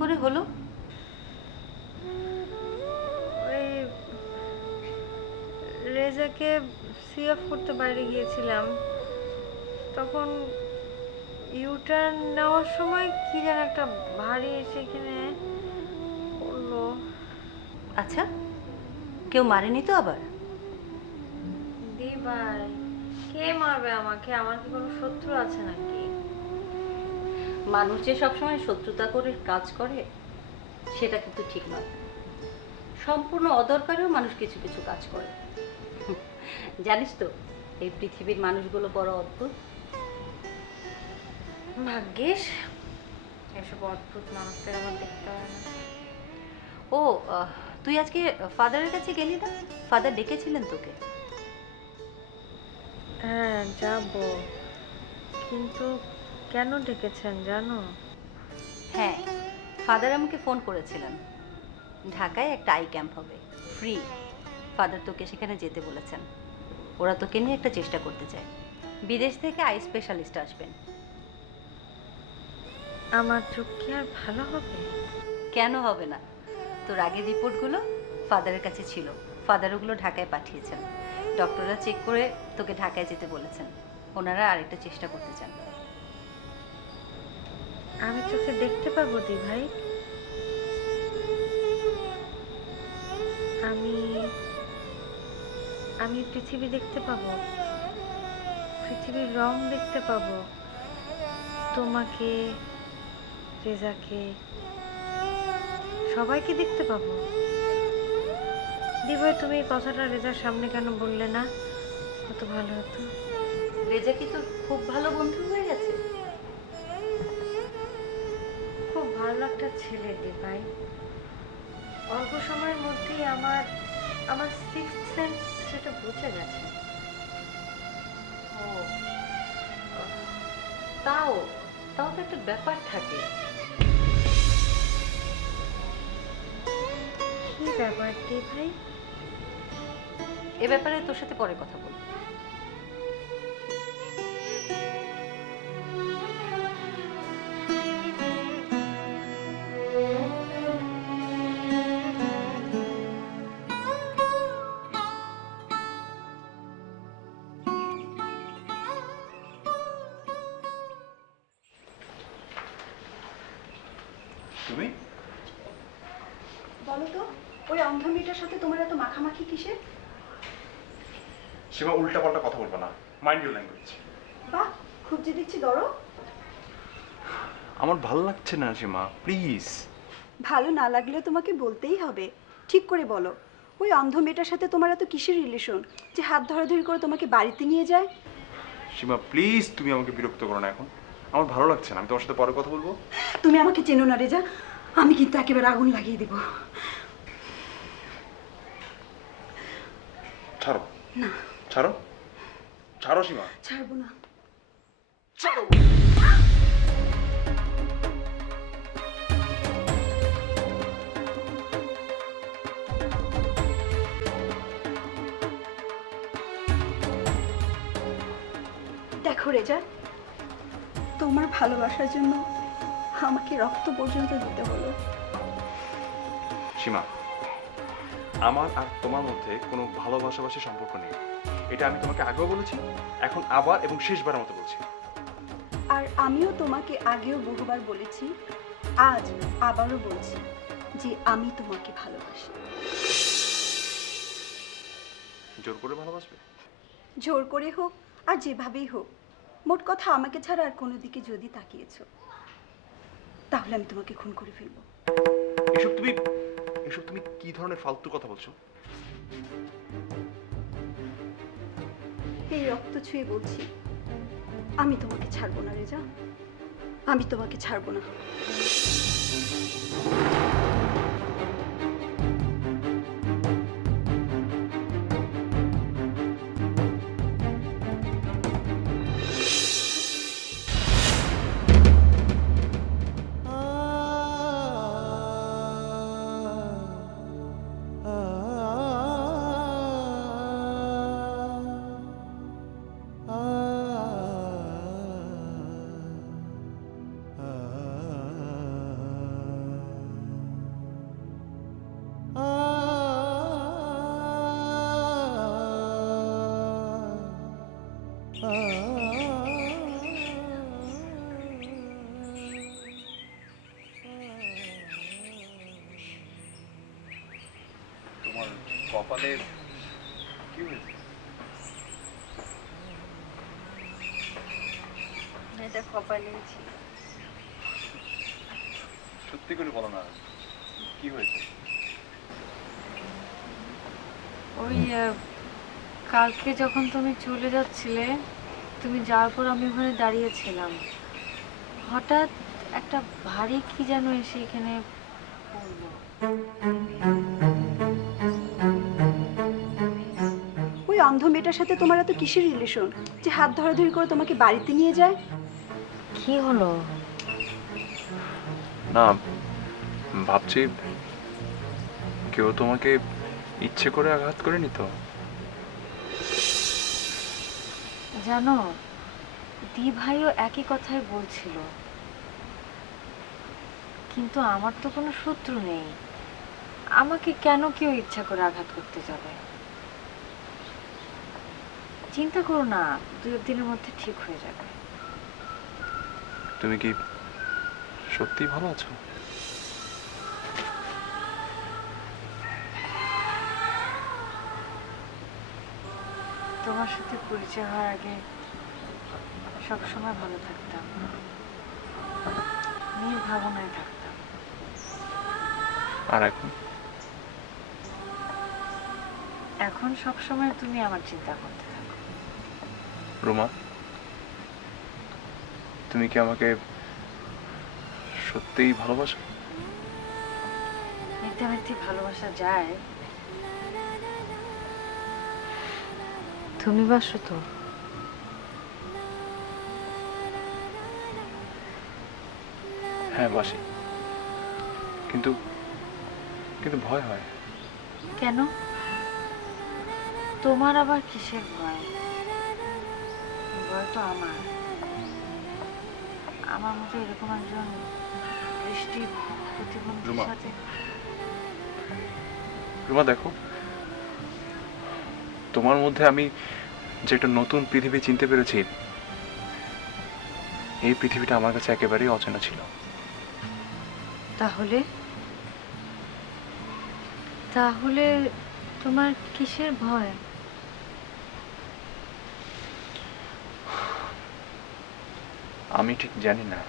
করে হলো? ওই রেজাকে সিএফ করতে বাইরে গিয়েছিলাম, তখন ইউটার্ন নেওয়ার সময় কি যেন একটা ভারী এসে এখানে পড়লো। আচ্ছা, কেউ মারেনি তো আবার? দি ভাই, কে মারবে আমাকে? আমার কি কোনো শত্রু আছে নাকি? মানুষ যে সবসময় শত্রুতা করে কাজ করে সেটা কিন্তু ঠিক নয়। সম্পূর্ণ অদরকারেও মানুষ কিছু কিছু কাজ করে। জানিস তো, এই পৃথিবীর মানুষগুলো বড় অদ্ভুত। ভাগ্যিস এসব অদ্ভুত মানুষদের আমার দেখতে হয় না। ও, তুই আজকে ফাদারের কাছে গেলি না? ফাদার ডেকেছিলেন তোকে? হ্যাঁ, যাব, কিন্তু কেন ডেকেছেন জানো? হ্যাঁ, ফাদার আমাকে ফোন করেছিলেন। ঢাকায় একটা আই ক্যাম্প হবে, ফ্রি। ফাদার তোকে সেখানে যেতে বলেছেন। ওরা তোকে নিয়ে একটা চেষ্টা করতে চায়। বিদেশ থেকে আই স্পেশালিস্ট আসবেন। আমার চোখ কি আর ভালো হবে? কেন হবে না? তোর আগের রিপোর্টগুলো ফাদারের কাছে ছিল। ফাদার ওগুলো ঢাকায় পাঠিয়েছেন। ডক্টররা চেক করে তোকে ঢাকায় যেতে বলেছেন। ওনারা আরেকটা চেষ্টা করতে চান। আমি চোখে দেখতে পাবো দি ভাই? আমি আমি পৃথিবী দেখতে পাবো, পৃথিবীর রং দেখতে পাবো, তোমাকে, রেজাকে, সবাইকে দেখতে পাবো। দি ভাই, তুমি এই কথাটা রেজার সামনে কেন বললে না? কত ভালো হতো। রেজা কি তোর খুব ভালো বন্ধু হয়ে গেছে? খুব ভালো একটা ছেলে দি ভাই। অল্প সময়ের মধ্যেই আমার আমার সিক্স সেন্স সেটা বুঝে গেছে। ও, তাও তাও তো একটা ব্যাপার থাকে। কি ব্যাপার দি ভাই? এ ব্যাপারে তোর সাথে পরে কথা বলবো। তুমি বলো তো, ওই অন্ধ মেয়েটার সাথে তোমার এত মাখামাখি কিসের? সীমা, উল্টা পাল্টা কথা বলবো না। Mind your language. বাহ, খুব যে দেখছি ধরো। আমার ভালো লাগছে না সীমা, প্লিজ। ভালো না লাগলেও তোমাকে বলতেই হবে। ঠিক করে বলো, ওই অন্ধ মেয়েটার সাথে তোমার এত কিসের রিলেশন যে হাত ধরাধরি করে তোমাকে বাড়িতে নিয়ে যায়? সীমা প্লিজ, তুমি আমাকে বিরক্ত করো না এখন। আমার ভালো লাগছে না, আমি তোমার সাথে পরে কথা বলবো। তুমি আমাকে চেনো না রেজা, আমি কিন্তু একেবারে আগুন লাগিয়ে দেব। ছাড়ো। না, ছাড়ো, ছাড়ো সীমা, ছাড়বো না। ছাড়ো। দেখো রেজা, তোমার ভালোবাসার জন্য আমাকে রক্ত পর্যন্ত দিতে হলো। সীমা, আমার আর তোমার মধ্যে কোনো ভালোবাসাবাসী সম্পর্ক নেই। এটা আমি তোমাকে আগেও বলেছি, এখন আবার এবং শেষবারের মতো বলছি। আর আমিও তোমাকে আগেও বহুবার বলেছি, আজ আবারও বলছি যে আমি তোমাকে ভালোবাসি। জোর করে ভালোবাসবে? জোর করে হোক আর যেভাবেই হোক, মোট কথা আমাকে ছাড়া আর কোনো দিকে যদি তাকিয়েছো তাহলে আমি তোমাকে খুন করে ফেলবো। এসব তুমি এসব তুমি কি ধরনের ফালতু কথা বলছো? এই রক্ত ছুঁয়ে বলছি, আমি তোমাকে ছাড়বো না রেজা, আমি তোমাকে ছাড়বো না। তোমার কপালে কি হয়েছে? এটা কপালেই ছিল। সত্যি করে বলো না, কি হয়েছে? ওই কালকে যখন তুমি চলে যাচ্ছিলে, তুমি যাওয়ার পর আমি ওখানে দাঁড়িয়েছিলাম, হঠাৎ একটা ভারী কি যেন এসে এখানে পড়লো। ওই অন্ধ মেয়েটার সাথে তোমার এত কিসের রিলেশন যে হাত ধরাধরি করে তোমাকে বাড়িতে নিয়ে যায়? কি হলো? না, ভাবছি কেউ তোমাকে ইচ্ছে করে আঘাত করেনি তো? জানো, দি ভাইও একই কথাই বলছিল, কিন্তু আমার তো কোনো শত্রু নেই, আমাকে কেন কেউ ইচ্ছা করে আঘাত করতে যাবে? চিন্তা করো না, 2 দিনের মধ্যে ঠিক হয়ে যাবে। তুমি কি সত্যি ভালো আছো? তোমার সাথে পরিচয় হওয়ার আগে সবসময় ভালো থাকতাম, নির্ভাবনায় থাকতাম। আর এখন? এখন সবসময় তুমি আমার চিন্তা করতে থাকো। রুমা, তুমি কি আমাকে সত্যিই ভালোবাসো? মিথ্যা মিথ্যে ভালোবাসা যায়? তুমি বাসো তো? হ্যাঁ, বাসি, কিন্তু কিন্তু ভয় হয়। কেন? তোমার আবার কিসের ভয়? ভয় তো আমার। আমার মতো এরকম একজন দৃষ্টি প্রতিবন্ধীর রুমা। সাথে। রুমা দেখো, তোমার মধ্যে আমি যে একটা নতুন পৃথিবী চিনতে পেরেছি, এই পৃথিবীটা আমার কাছে একেবারেই অচেনা ছিল। তাহলে তাহলে তোমার কিসের ভয়? আমি ঠিক জানি না।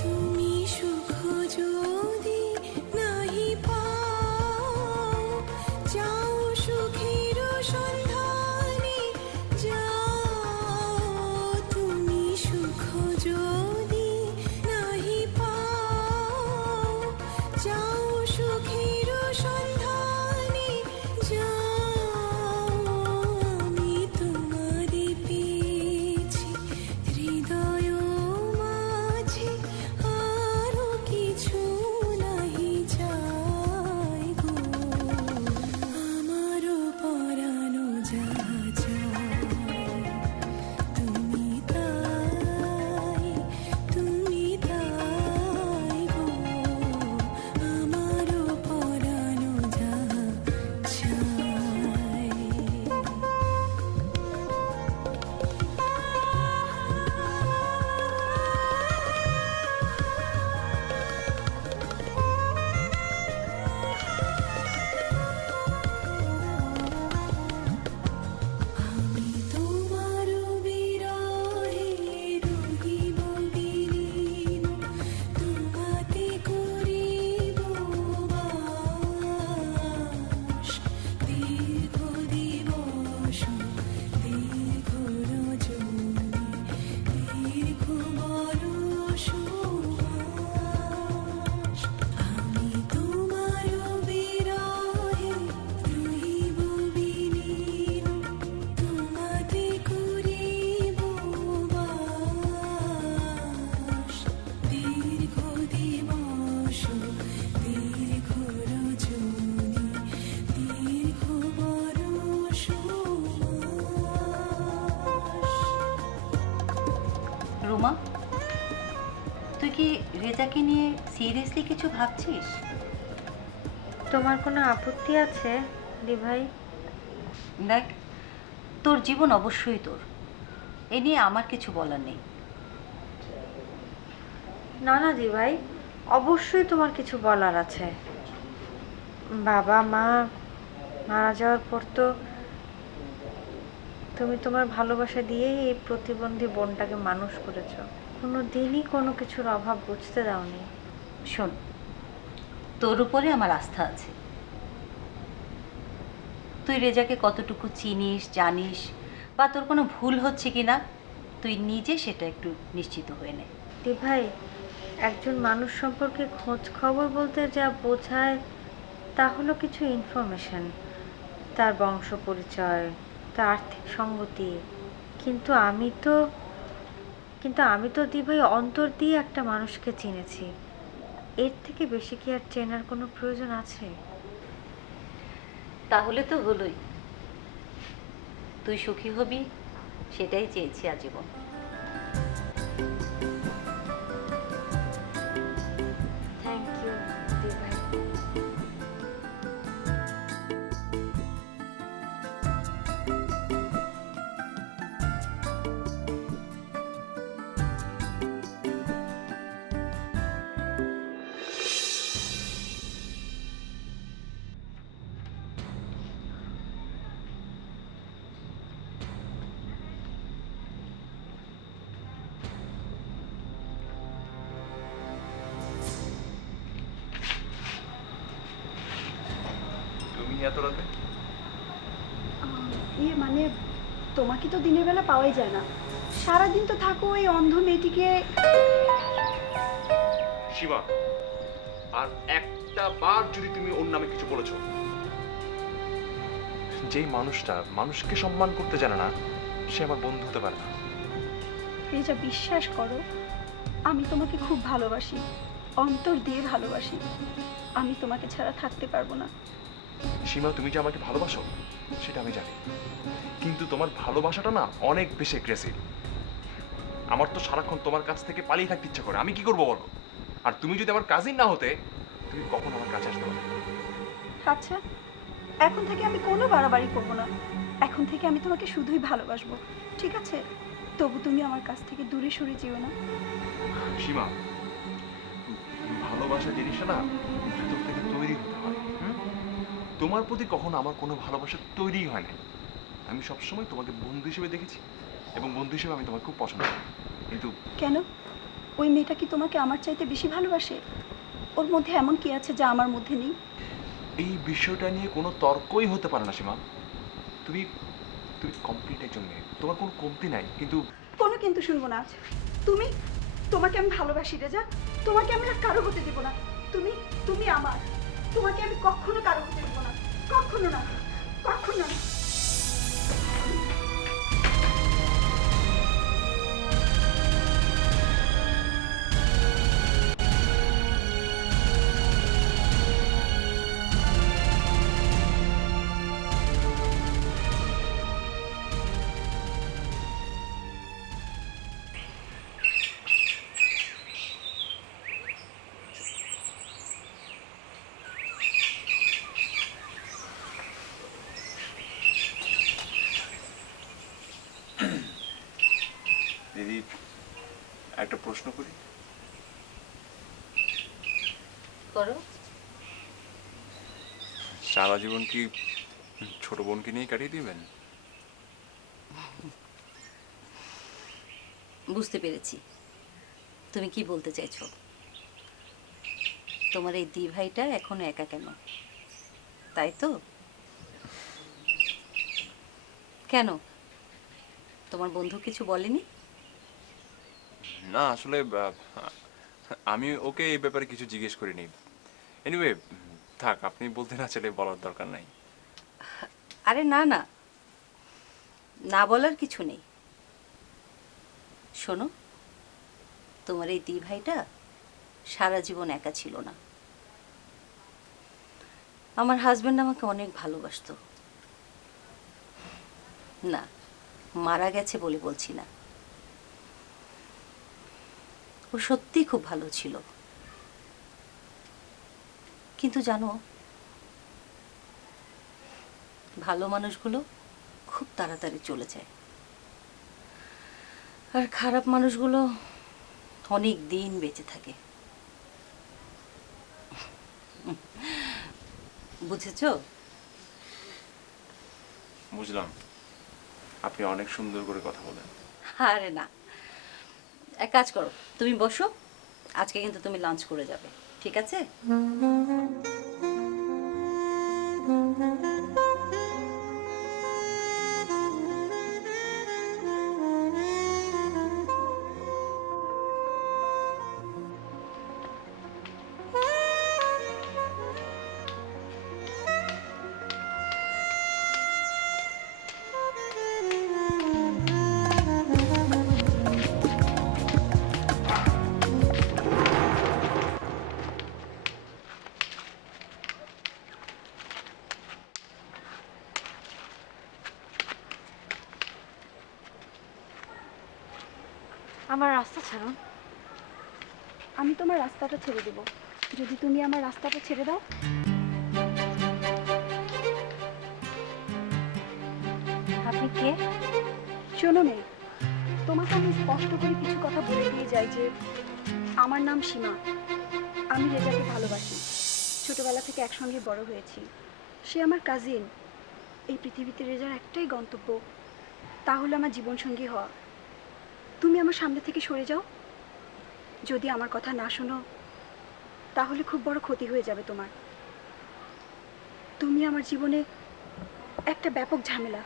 তুমি সুখ যদি নাহি পাও, যাও সুখের সন্ধানে যাও। তুমি মা, তুই কি রেজাকে নিয়ে সিরিয়াসলি কিছু ভাবছিস? তোমার কোনো আপত্তি আছে দি ভাই? দেখ, তোর জীবন অবশ্যই তোর, এ নিয়ে আমার কিছু বলার নেই। না না দি ভাই, অবশ্যই তোমার কিছু বলার আছে। বাবা মা মারা যাওয়ার পর তো তুমি তোমার ভালোবাসা দিয়েই এই প্রতিবন্ধী বোনটাকে মানুষ করেছো। কোনো দিনই কোনো কিছুর অভাব বুঝতে দাওনি। শোন, তোর উপরে আমার আস্থা আছে। তুই রেজাকে কতটুকু চিনিস, জানিস, বা তোর কোনো ভুল হচ্ছে কিনা তুই নিজে সেটা একটু নিশ্চিত হয়ে নে। দি ভাই, একজন মানুষ সম্পর্কে খোঁজ খবর বলতে যা বোঝায় তা হলো কিছু ইনফরমেশন, তার বংশ পরিচয়, তার আর্থিক সঙ্গতি। কিন্তু আমি তো দি ভাই অন্তর দিয়ে একটা মানুষকে চিনেছি। এর থেকে বেশি কি আর চেনার কোনো প্রয়োজন আছে? তাহলে তো হলোই, তুই সুখী হবি সেটাই চেয়েছি আজীবন। থ্যাংক ইউ দি ভাই। তুমি এত রাতে? মানে তোমাকে তো দিনের বেলা পাওয়াই যায় না, সারাদিন তো থাকো এই অন্ধ মেয়েটিকে। সীমা, আর একটা বার যদি তুমি ওর নামে কিছু বলেছো, যেই মানুষটা মানুষকে সম্মান করতে জানে না সে আমার বন্ধু হতে পারে না। রেজা, বিশ্বাস করো, আমি তোমাকে খুব ভালোবাসি, অন্তর দিয়ে ভালোবাসি। আমি তোমাকে ছাড়া থাকতে পারবো না। সীমা, তুমি যে আমাকে ভালোবাসো সেটা আমি জানি, কিন্তু তোমার ভালোবাসাটা না অনেক বেশি অ্যাগ্রেসিভ। আমার তো সারাক্ষণ তোমার কাছ থেকে পালিয়ে থাকতে ইচ্ছা করে, আমি কি করবো বলো? আর তুমি যদি আমার কাজিন না হতে, তুমি কখন আমার কাছে আসতে পারো? আচ্ছা, এখন থেকে আমি কোনো বাড়াবাড়ি করবো না। এখন থেকে আমি তোমাকে শুধুই ভালোবাসবো, ঠিক আছে? তবু তুমি আমার কাছ থেকে দূরে সরে যেও না। সীমা, ভালোবাসা জিনিসটা না ভেতর থেকে তৈরি হতে হয়। তোমার প্রতি কখনো আমার কোনো ভালোবাসা তৈরি হয় না। আমি সবসময় তোমাকে বন্ধু হিসেবে দেখেছি এবং বন্ধু হিসেবে আমি তোমাকে খুব পছন্দ করি। কিন্তু কেন? ওই মেয়েটা কি তোমাকে আমার চাইতে বেশি ভালোবাসে? ওর মধ্যে এমন কি আছে যা আমার মধ্যে নেই? এই বিষয়টা নিয়ে কোনো তর্কই হতে পারে না সীমা। তুমি তুমি কমপ্লিট একজন মেয়ে, তোমার কোনো কমতি নাই। কিন্তু কোনো কিন্তু শুনবো না আজ। তুমি, তোমাকে আমি ভালোবাসি রেজা, তোমাকে আমি আর কারো হতে দেবো না। তুমি তুমি আমার, তোমাকে আমি কখনো কারো হতে দেবো না, কখনো না, কখনো না। দিদি, একটা প্রশ্ন করি? করো। সারা জীবন কি ছোট বোনকে নিয়ে কাটিয়ে দিবেন? বুঝতে পেরেছি তুমি কি বলতে চাইছো। তোমার এই দি ভাইটা এখনো একা কেন, তাই তো? কেন, তোমার বন্ধু কিছু বলেনি? না, আসলে আমি ওকে এই ব্যাপারে কিছু জিজ্ঞেস করিনি। এনিওয়ে, থাক, আপনি বলতে না চাইলে বলার দরকার নাই। আরে না না, না বলার কিছু নেই। শোনো, তোমার এই দি ভাইটা সারা জীবন একা ছিল না। আমার হাজবেন্ড আমাকে অনেক ভালোবাসতো। না, মারা গেছে বলে বলছি না, ও সত্যিই খুব ভালো ছিল, কিন্তু জানো, ভালো মানুষগুলো খুব তাড়াতাড়ি চলে যায়, আর খারাপ মানুষগুলো অনেক দিন বেঁচে থাকে। বুঝেছো? বুঝলাম, আপনি অনেক সুন্দর করে কথা বলেন। আরে না, এক কাজ করো, তুমি বসো, আজকে কিন্তু তুমি লাঞ্চ করে যাবে, ঠিক আছে? আমার রাস্তা ছাড়ো। আমি তোমার রাস্তাটা ছেড়ে দেব যদি তুমি আমার রাস্তাটা ছেড়ে দাও। আপনি কে? শোনো মেয়ে, তোমাকে আমি স্পষ্ট করে কিছু কথা বলে দিয়ে যাই যে আমার নাম সীমা। আমি রেজাকে ভালোবাসি, ছোটবেলা থেকে একসঙ্গে বড় হয়েছি। সে আমার কাজিন। এই পৃথিবীতে রেজার একটাই গন্তব্য, তা হলো আমার জীবনসঙ্গী হওয়া। তুমি আমার সামনে থেকে সরে যাও। যদি আমার কথা না শোনো তাহলে খুব বড় ক্ষতি হয়ে যাবে তোমার। তুমি আমার জীবনে একটা ব্যাপক ঝামেলা।